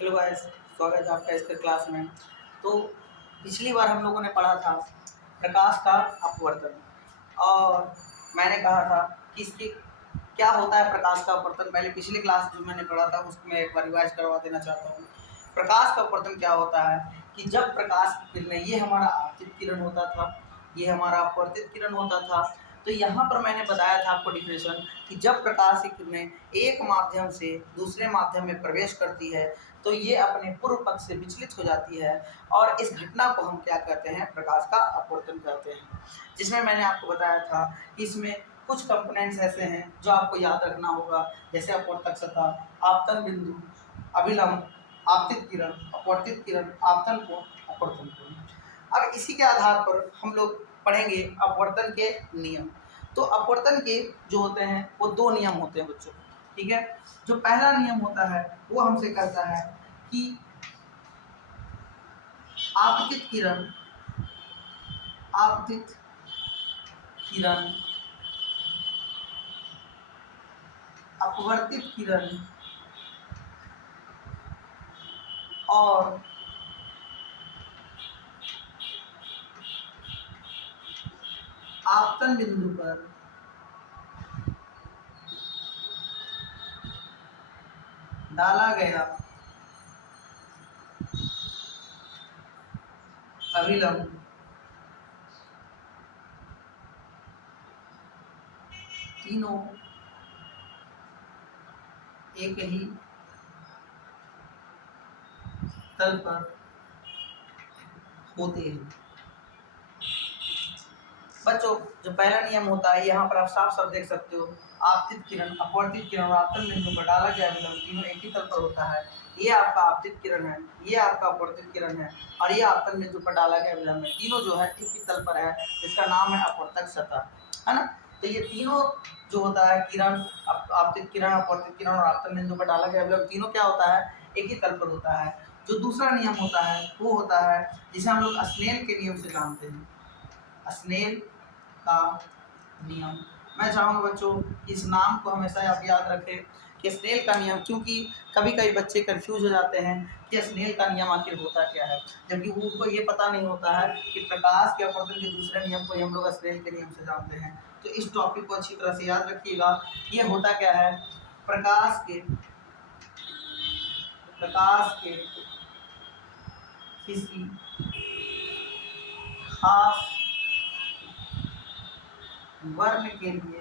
Hello guys, स्वागत है आपका इस क्लास में। तो पिछली बार हम लोगों ने पढ़ा था प्रकाश का अपवर्तन, और मैंने कहा था कि इसके क्या होता है प्रकाश का अपवर्तन। पहले पिछली क्लास जो मैंने पढ़ा था उसको मैं एक बार रिवाइज करवा देना चाहता हूँ। प्रकाश का अपवर्तन क्या होता है कि जब प्रकाश की किरणें, ये हमारा आपतित किरण होता था, ये हमारा अपवर्तित किरण होता था। तो यहाँ पर मैंने बताया था आपको डिफिनेशन कि जब प्रकाश की किरणें एक माध्यम से दूसरे माध्यम में प्रवेश करती है तो ये अपने पूर्व पक्ष से विचलित हो जाती है, और इस घटना को हम क्या कहते हैं, प्रकाश का अपवर्तन कहते हैं। जिसमें मैंने आपको बताया था कि इसमें कुछ कंपोनेंट्स ऐसे हैं जो आपको याद रखना होगा, जैसे अपवर्तक सतह, आपतन बिंदु, अभिलंब, आपतित किरण, अपवर्तित किरण, आपतन कोण, अपवर्तन कोण। अब इसी के आधार पर हम लोग पढ़ेंगे अपवर्तन के नियम। तो अपवर्तन के जो होते हैं वो दो नियम होते हैं बच्चों, ठीक है। जो पहला नियम होता है वो हमसे कहता है कि आपतित किरण अपवर्तित किरण और आपतन बिंदु पर डाला गया अभिलंब तीनों एक ही तल पर होते हैं। बच्चों, जो पहला नियम होता है यहाँ पर आप साफ साफ देख सकते हो, आपतित किरण, अपवर्तित किरण और आपतन बिंदु पर डाला गया अभिलंब तीनों एक ही तल पर होता है। ये आपका आपतित किरण है, ये आपका अपवर्तित किरण है, और ये आपतन बिंदु पर डाला गया अभिलंब है। तीनों जो है एक ही तल पर है, जिसका नाम है अपवर्तक सतह, है ना। तो ये तीनों जो होता है किरण, आपतित किरण, अपवर्तित किरण और आपतन बिंदु पर डाला गया अभिलंब, तीनों क्या होता है, एक ही तल पर होता है। जो दूसरा नियम होता है वो होता है जिसे हम लोग स्नेल के नियम से जानते हैं, स्नेल का नियम। मैं चाहूँगा बच्चों कि इस नाम को हमेशा आप याद रखें कि स्नेल का नियम, क्योंकि कभी कभी बच्चे कंफ्यूज हो जाते हैं कि स्नेल का नियम आखिर होता क्या है, जबकि उनको ये पता नहीं होता है कि प्रकाश के अपवर्तन के दूसरे नियम को हम लोग स्नेल के नियम से जानते हैं। तो इस टॉपिक को अच्छी तरह से याद रखिएगा। ये होता क्या है, प्रकाश के किसी खास वर्ण के लिए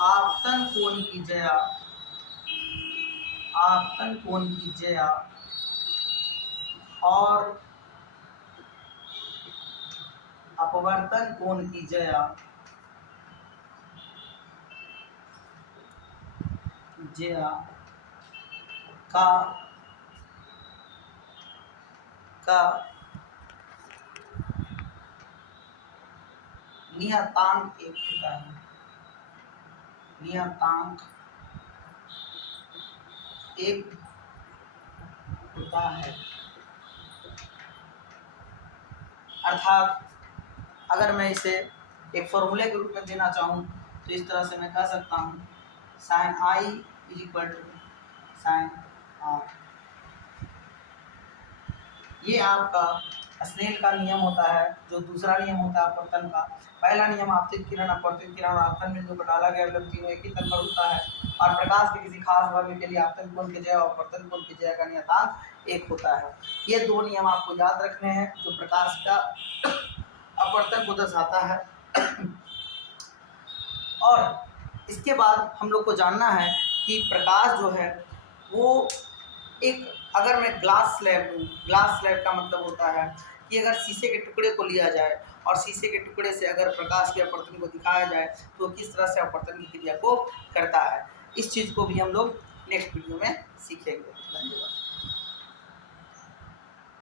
आपतन कोण की ज्या और अपवर्तन कोण की ज्या का नियतांक एक होता है। नियतांक एक होता है, अर्थात अगर मैं इसे एक फॉर्मूले के रूप में देना चाहूँ तो इस तरह से मैं कह सकता हूँ, sine i is equal to sine r. ये आपका स्नेल का नियम होता है। जो दूसरा नियम होता है अपवर्तन का, पहला नियम आपतित किरण, अपवर्तित किरण और आपतन बिंदु पर डाला गया अभिलंब तीनों एक ही तल पर होता है, और प्रकाश के किसी खास वर्ण के लिए आपतन कोण की ज्या और अपवर्तन कोण की ज्या का नियतांक एक होता है। ये दो नियम आपको याद रखने हैं जो प्रकाश का अपवर्तन को दर्शाता है। और इसके बाद हम लोग को जानना है कि प्रकाश जो है वो एक, अगर मैं ग्लास स्लैब लूँ, ग्लास स्लैब का मतलब होता है कि अगर शीशे के टुकड़े को लिया जाए और शीशे के टुकड़े से अगर प्रकाश के अपवर्तन को दिखाया जाए तो किस तरह से अपवर्तन की क्रिया को करता है। इस चीज़ को भी हम लोग नेक्स्ट वीडियो में सीखेंगे। धन्यवाद।